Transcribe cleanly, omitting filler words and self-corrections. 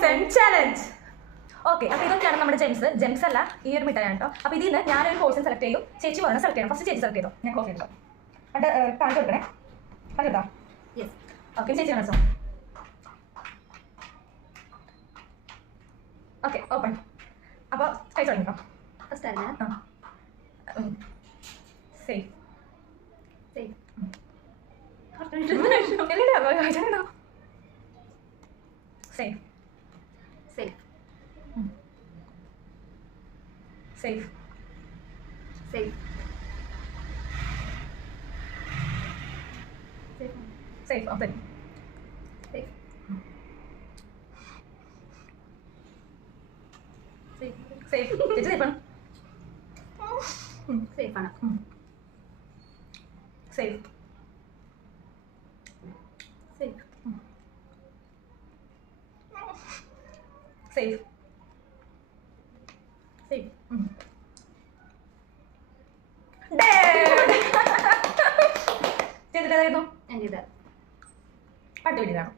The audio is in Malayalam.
Poisson challenge. ഓക്കെ, അപ്പോൾ ഇതൊക്കെയാണ് നമ്മുടെ ജെംസ് അല്ല ഈ ഒരു മിഠായാണ് കേട്ടോ. അപ്പോൾ ഇതിൽ നിന്ന് ഞാനൊരു പോയിസൺ സെലക്ട് ചെയ്തു, ചേച്ചി പറഞ്ഞാൽ സെലക്ട് ചെയ്യണം. ഫസ്റ്റ് ചേച്ചി സെലക്ട് ചെയ്തോ, ഞാൻ ക്ലോസ് ചെയ്തോ. എന്നിട്ട് കാണിച്ചു കൊടുക്കണേ. കാണിച്ചോ? യെസ്. ഓക്കെ, ചേച്ചി കാണിച്ചോ. Okay, open. അപ്പോൾ കഴിച്ചു തുടങ്ങിക്കോ. ഫസ്റ്റ് അല്ല safe safe safe safe safe safe safe open safe safe safe ചേച്ചി safe ആണ് safe ആണ് safe safe safe safe dead ചെയ്തിട്ടായിരുന്നു ഞാൻ ചെയ്ത പാട്ട് വേണ്ടിയതാണ്.